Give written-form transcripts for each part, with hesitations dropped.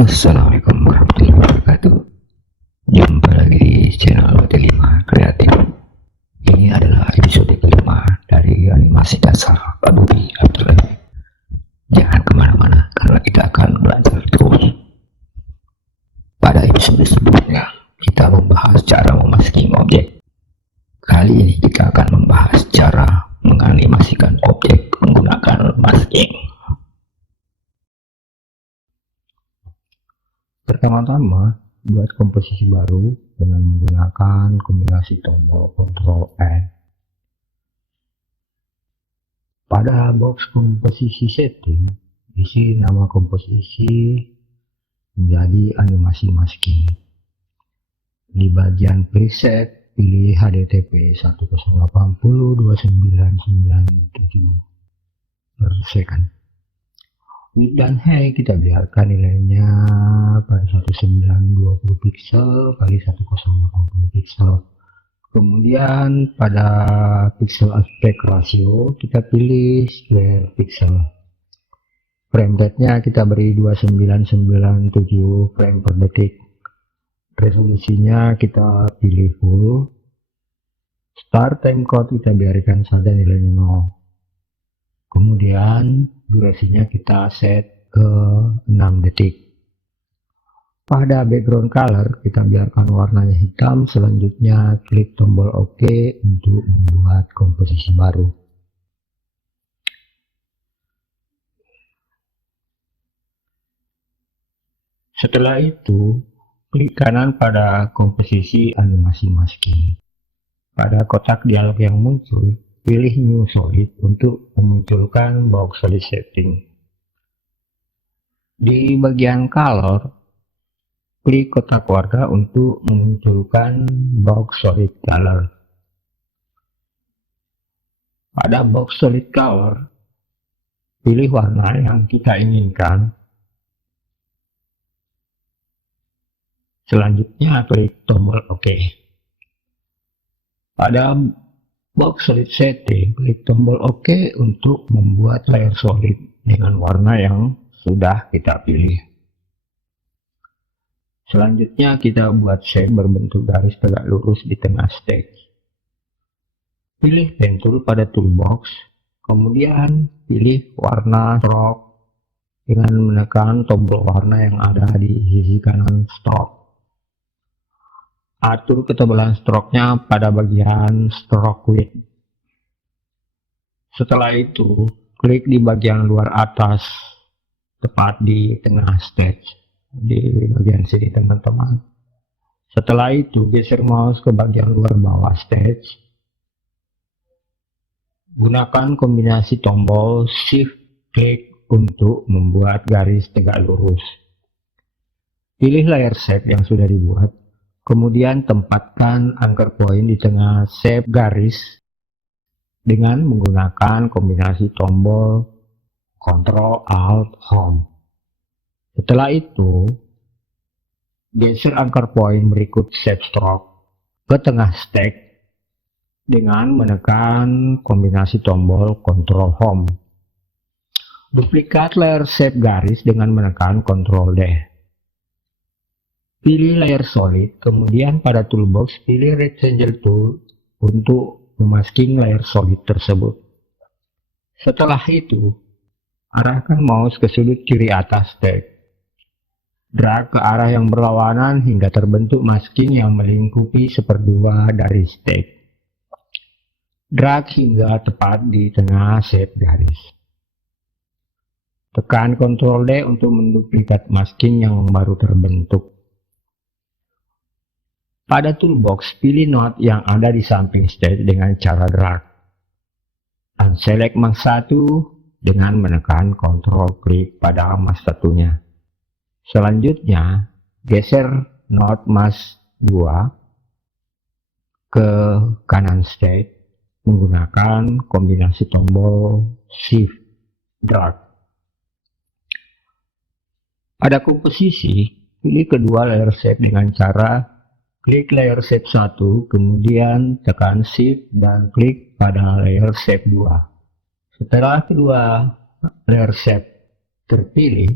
Assalamualaikum warahmatullahi wabarakatuh. Jumpa lagi di channel T5 Kreatif. Ini adalah episode kelima dari animasi dasar Adobe After Effects. Jangan kemana-mana karena kita akan belajar terus. Pada episode sebelumnya kita membahas cara memasking objek. Kali ini kita akan membahas cara menganimasikan objek menggunakan masking. Pertama-tama, buat komposisi baru dengan menggunakan kombinasi tombol Ctrl N. Pada box komposisi setting, isi nama komposisi menjadi animasi masking. Di bagian preset, pilih HDTP 1080-2997 per second. Width dan height kita biarkan nilainya pada 1920 pixel kali 1080 pixel. Kemudian pada pixel aspect ratio kita pilih square pixel. Frame rate-nya kita beri 2997 frame per detik. Resolusinya kita pilih full. Start time code kita biarkan saja nilainya 0. Kemudian durasinya kita set ke 6 detik. Pada background color kita biarkan warnanya hitam. Selanjutnya klik tombol OK untuk membuat komposisi baru. Setelah itu klik kanan pada komposisi animasi masking. Pada kotak dialog yang muncul, pilih New Solid untuk memunculkan box solid setting. Di bagian color, klik kotak warna untuk memunculkan box solid color. Pada box solid color, pilih warna yang kita inginkan. Selanjutnya klik tombol OK. Pada box solid setting, klik tombol OK untuk membuat layer solid dengan warna yang sudah kita pilih. Selanjutnya kita buat shape berbentuk garis tegak lurus di tengah stage. Pilih pen tool pada toolbox, kemudian pilih warna stroke dengan menekan tombol warna yang ada di sisi kanan stroke. Atur ketebalan stroke-nya pada bagian stroke width. Setelah itu, klik di bagian luar atas, tepat di tengah stage, di bagian sini teman-teman. Setelah itu, geser mouse ke bagian luar bawah stage. Gunakan kombinasi tombol Shift klik untuk membuat garis tegak lurus. Pilih layer shape yang sudah dibuat. Kemudian tempatkan anchor point di tengah shape garis dengan menggunakan kombinasi tombol Ctrl Alt Home. Setelah itu, geser anchor point berikut shape stroke ke tengah stack dengan menekan kombinasi tombol Ctrl Home. Duplikat layer shape garis dengan menekan Ctrl D. Pilih layer solid, kemudian pada toolbox pilih rectangle tool untuk memasking layer solid tersebut. Setelah itu, arahkan mouse ke sudut kiri atas tag. Drag ke arah yang berlawanan hingga terbentuk masking yang melingkupi seperdua dari tag. Drag hingga tepat di tengah shape garis. Tekan Ctrl D untuk menduplikat masking yang baru terbentuk. Pada toolbox, pilih node yang ada di samping stage dengan cara drag. Unselect mask 1 dengan menekan Ctrl klik pada mask satunya. Selanjutnya, geser node mask 2 ke kanan stage menggunakan kombinasi tombol Shift drag. Pada komposisi, pilih kedua layer shape dengan cara klik layer shape 1, kemudian tekan Shift dan klik pada layer shape 2. Setelah kedua layer shape terpilih,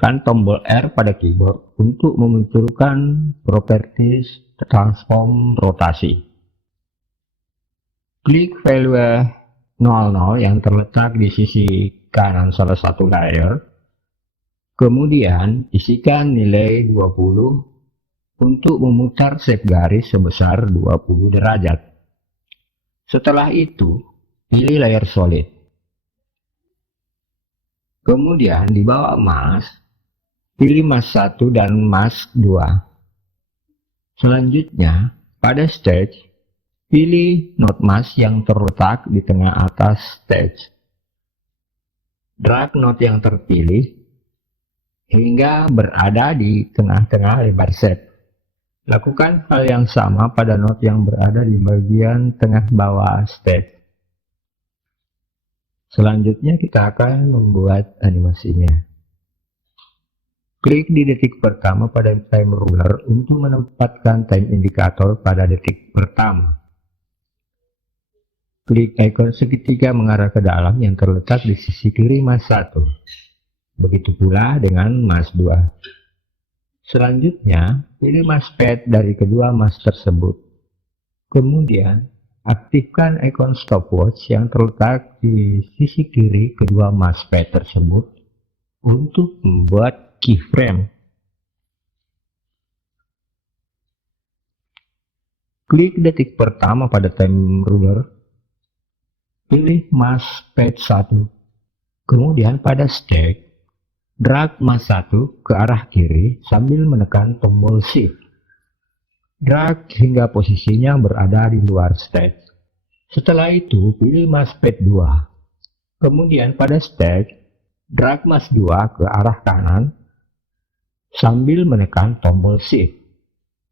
tekan tombol R pada keyboard untuk memunculkan properties transform rotasi. Klik value 00 yang terletak di sisi kanan salah satu layer. Kemudian isikan nilai 20 untuk memutar shape garis sebesar 20 derajat. Setelah itu, pilih layer solid. Kemudian di bawah mask, pilih mask 1 dan mask 2. Selanjutnya, pada stage, pilih node mask yang terletak di tengah atas stage. Drag node yang terpilih hingga berada di tengah-tengah lebar shape. Lakukan hal yang sama pada node yang berada di bagian tengah bawah stage. Selanjutnya kita akan membuat animasinya. Klik di detik pertama pada time ruler untuk menempatkan time indicator pada detik pertama. Klik ikon segitiga mengarah ke dalam yang terletak di sisi kiri mask 1. Begitu pula dengan mask 2. Selanjutnya, pilih mousepad dari kedua mask tersebut. Kemudian, aktifkan ikon stopwatch yang terletak di sisi kiri kedua mousepad tersebut untuk membuat keyframe. Klik detik pertama pada time ruler. Pilih mousepad 1. Kemudian pada stage, drag mouse 1 ke arah kiri sambil menekan tombol shift. Drag hingga posisinya berada di luar stage. Setelah itu, pilih mousepad 2. Kemudian pada stage, drag mouse 2 ke arah kanan sambil menekan tombol shift.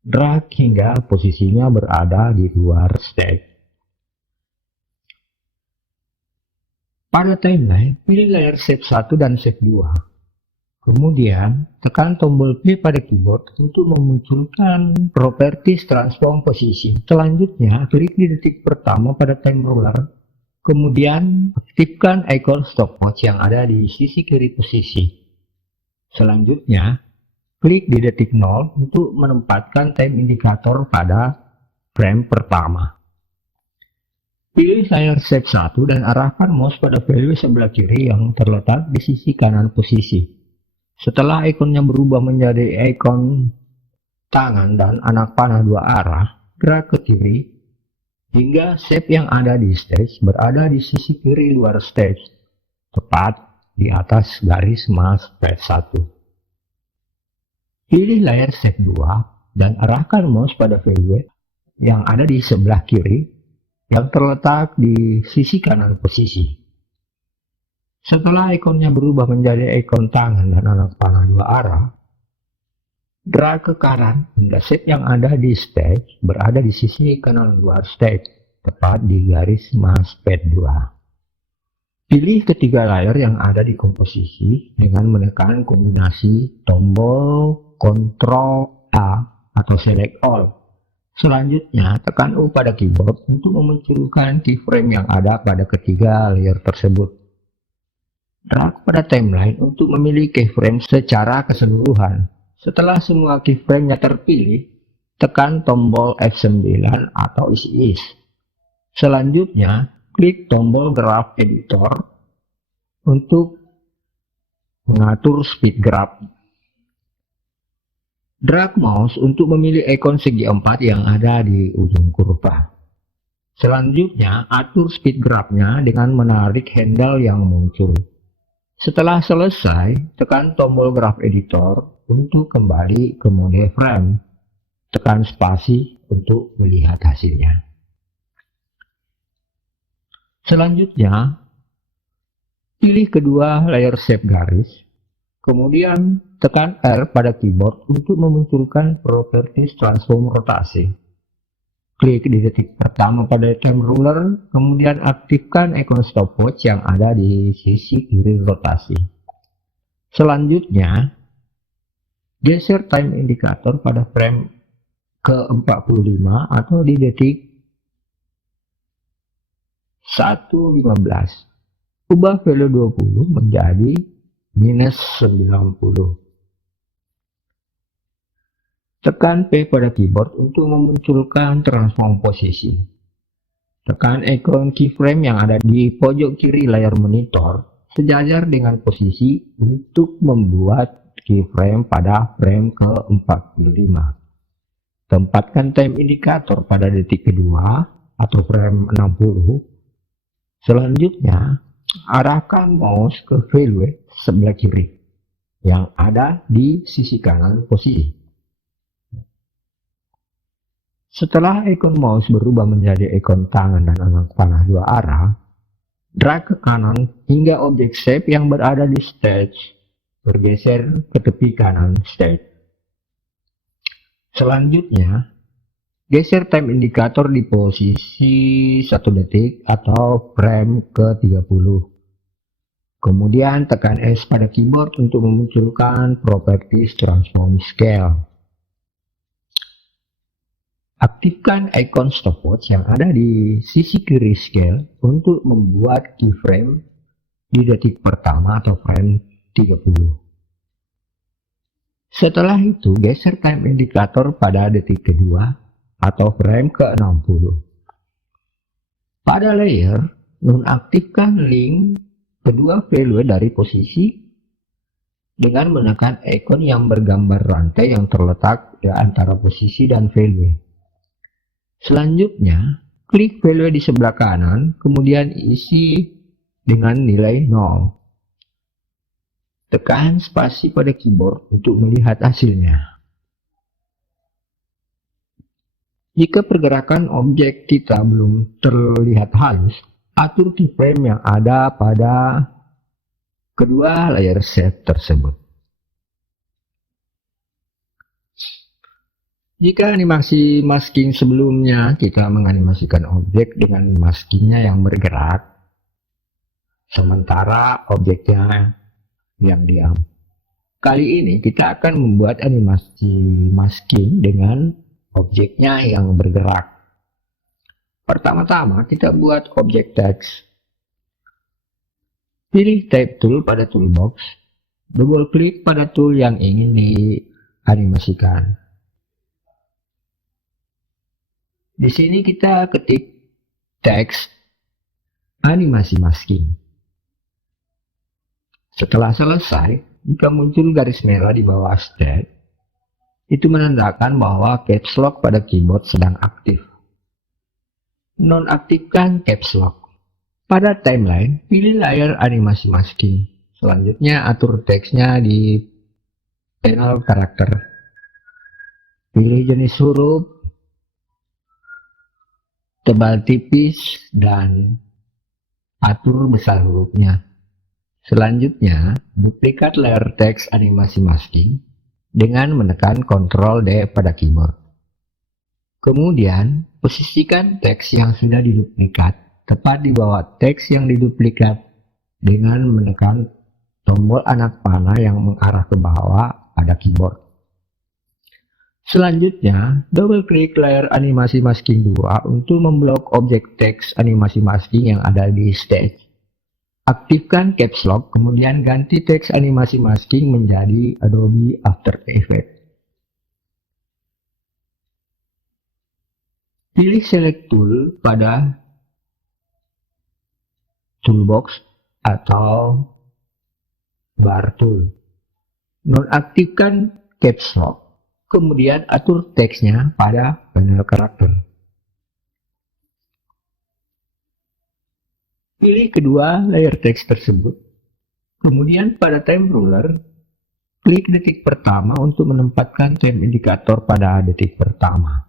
Drag hingga posisinya berada di luar stage. Pada timeline, pilih layer shape 1 dan shape 2. Kemudian, tekan tombol P pada keyboard untuk memunculkan properties transform posisi. Selanjutnya, klik di detik pertama pada time ruler. Kemudian, aktifkan ikon stopwatch yang ada di sisi kiri posisi. Selanjutnya, klik di detik 0 untuk menempatkan time indicator pada frame pertama. Pilih layer shape 1 dan arahkan mouse pada value sebelah kiri yang terletak di sisi kanan posisi. Setelah ikonnya berubah menjadi ikon tangan dan anak panah dua arah, gerak ke kiri hingga shape yang ada di stage berada di sisi kiri luar stage, tepat di atas garis mousepad 1. Pilih layer shape 2 dan arahkan mouse pada value yang ada di sebelah kiri yang terletak di sisi kanan posisi. Setelah ikonnya berubah menjadi ikon tangan dan anak panah dua arah, drag ke kanan hingga shape yang ada di stage berada di sisi kanan luar stage, tepat di garis mousepad 2. Pilih ketiga layer yang ada di komposisi dengan menekan kombinasi tombol Ctrl A atau Select All. Selanjutnya, tekan U pada keyboard untuk memunculkan keyframe yang ada pada ketiga layer tersebut. Drag pada timeline untuk memilih keyframe secara keseluruhan. Setelah semua keyframe-nya terpilih, tekan tombol F9 atau Ease. Selanjutnya, klik tombol Graph Editor untuk mengatur speed graph. Drag mouse untuk memilih ikon segi 4 yang ada di ujung kurva. Selanjutnya, atur speed graph-nya dengan menarik handle yang muncul. Setelah selesai, tekan tombol Graph Editor untuk kembali ke mode frame. Tekan spasi untuk melihat hasilnya. Selanjutnya, pilih kedua layer shape garis. Kemudian, tekan R pada keyboard untuk memunculkan properties transform rotasi. Klik di detik pertama pada time ruler, kemudian aktifkan ikon stopwatch yang ada di sisi kiri rotasi. Selanjutnya, geser time indicator pada frame ke-45 atau di detik 1.15. Ubah value 20 menjadi -90. Tekan P pada keyboard untuk memunculkan transform posisi. Tekan ikon keyframe yang ada di pojok kiri layar monitor sejajar dengan posisi untuk membuat keyframe pada frame ke-45. Tempatkan time indicator pada detik kedua atau frame 60. Selanjutnya, arahkan mouse ke value sebelah kiri yang ada di sisi kanan posisi. Setelah ikon mouse berubah menjadi ikon tangan dan anak panah dua arah, drag ke kanan hingga objek shape yang berada di stage bergeser ke tepi kanan stage. Selanjutnya, geser time indicator di posisi 1 detik atau frame ke-30. Kemudian tekan S pada keyboard untuk memunculkan properties transform scale. Aktifkan ikon stopwatch yang ada di sisi kiri scale untuk membuat keyframe di detik pertama atau frame 30. Setelah itu, geser time indicator pada detik kedua atau frame ke-60. Pada layer, nonaktifkan link kedua value dari posisi dengan menekan ikon yang bergambar rantai yang terletak di antara posisi dan value. Selanjutnya, klik value di sebelah kanan, kemudian isi dengan nilai 0. Tekan spasi pada keyboard untuk melihat hasilnya. Jika pergerakan objek kita belum terlihat halus, atur keyframe yang ada pada kedua layar set tersebut. Jika animasi masking sebelumnya kita menganimasikan objek dengan maskingnya yang bergerak, sementara objeknya yang diam. Kali ini kita akan membuat animasi masking dengan objeknya yang bergerak. Pertama-tama kita buat objek teks. Pilih type tool pada toolbox, double klik pada tool yang ingin dianimasikan. Di sini kita ketik teks animasi masking. Setelah selesai, jika muncul garis merah di bawah state, itu menandakan bahwa caps lock pada keyboard sedang aktif. Nonaktifkan caps lock. Pada timeline, pilih layar animasi masking. Selanjutnya atur teksnya di panel karakter. Pilih jenis huruf, tebal tipis, dan atur besar hurufnya. Selanjutnya, duplikat layar teks animasi masking dengan menekan Ctrl D pada keyboard. Kemudian, posisikan teks yang sudah diduplikat tepat di bawah teks yang diduplikat dengan menekan tombol anak panah yang mengarah ke bawah pada keyboard. Selanjutnya, double klik layar animasi masking 2 untuk memblok objek teks animasi masking yang ada di stage. Aktifkan caps lock, kemudian ganti teks animasi masking menjadi Adobe After Effects. Pilih select tool pada toolbox atau bar tool. Nonaktifkan caps lock. Kemudian atur teksnya pada panel karakter. Pilih kedua layer teks tersebut. Kemudian pada time ruler, klik detik pertama untuk menempatkan time indicator pada detik pertama.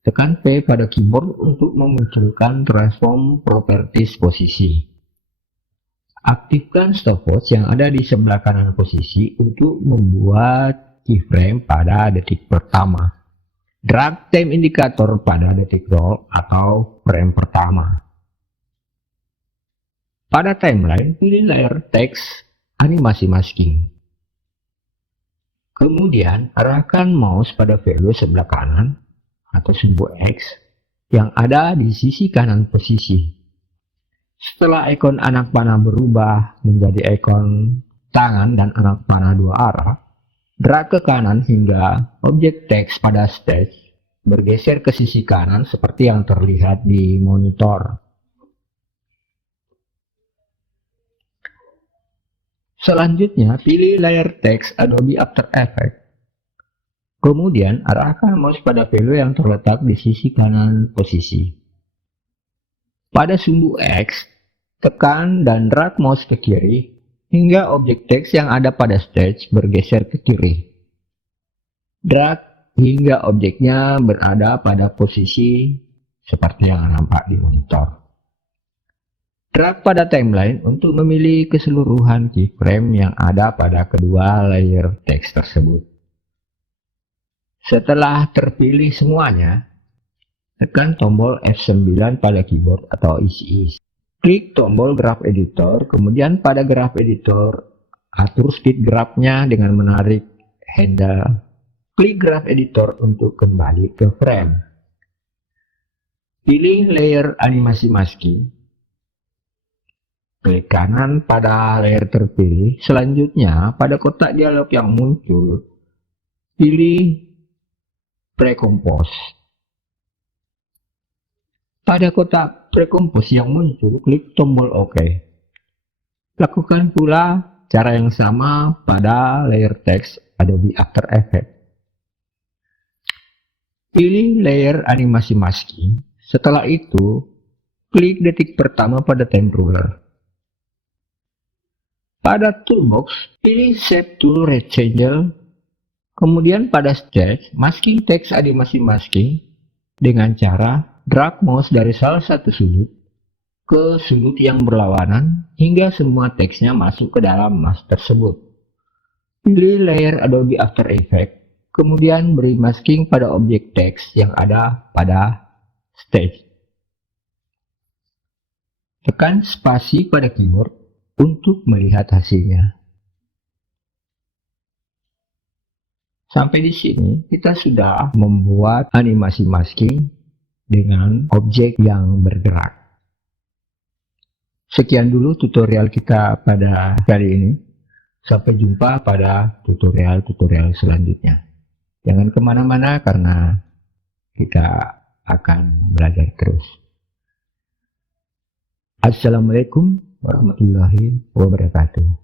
Tekan P pada keyboard untuk memunculkan transform properties posisi. Aktifkan stopwatch yang ada di sebelah kanan posisi untuk membuat keyframe pada detik pertama. Drag time indicator pada detik roll atau frame pertama. Pada timeline, pilih layar teks animasi masking. Kemudian, arahkan mouse pada value sebelah kanan atau simbol X yang ada di sisi kanan posisi. Setelah ikon anak panah berubah menjadi ikon tangan dan anak panah dua arah, drag ke kanan hingga objek teks pada stage bergeser ke sisi kanan seperti yang terlihat di monitor. Selanjutnya, pilih layar teks Adobe After Effects. Kemudian, arahkan mouse pada pelo yang terletak di sisi kanan posisi. Pada sumbu X, tekan dan drag mouse ke kiri hingga objek teks yang ada pada stage bergeser ke kiri. Drag hingga objeknya berada pada posisi seperti yang nampak di monitor. Drag pada timeline untuk memilih keseluruhan keyframe yang ada pada kedua layer teks tersebut. Setelah terpilih semuanya, tekan tombol F9 pada keyboard atau isi. Klik tombol Graph Editor, kemudian pada Graph Editor, atur speed graph-nya dengan menarik handle. Klik Graph Editor untuk kembali ke frame. Pilih layer animasi masking. Klik kanan pada layer terpilih. Selanjutnya, pada kotak dialog yang muncul, pilih Pre-Compose. Pada kotak Pre-Compose yang muncul, klik tombol OK. Lakukan pula cara yang sama pada layer teks Adobe After Effects. Pilih layer animasi masking. Setelah itu, klik detik pertama pada time ruler. Pada toolbox, pilih Shape Tool Rectangle. Kemudian pada stage, masking teks animasi masking dengan cara drag mouse dari salah satu sudut ke sudut yang berlawanan hingga semua teksnya masuk ke dalam mask tersebut. Pilih layer Adobe After Effects, kemudian beri masking pada objek teks yang ada pada stage. Tekan spasi pada keyboard untuk melihat hasilnya. Sampai di sini kita sudah membuat animasi masking dengan objek yang bergerak. Sekian dulu tutorial kita pada kali ini. Sampai jumpa pada tutorial-tutorial selanjutnya. Jangan kemana-mana karena kita akan belajar terus. Assalamualaikum warahmatullahi wabarakatuh.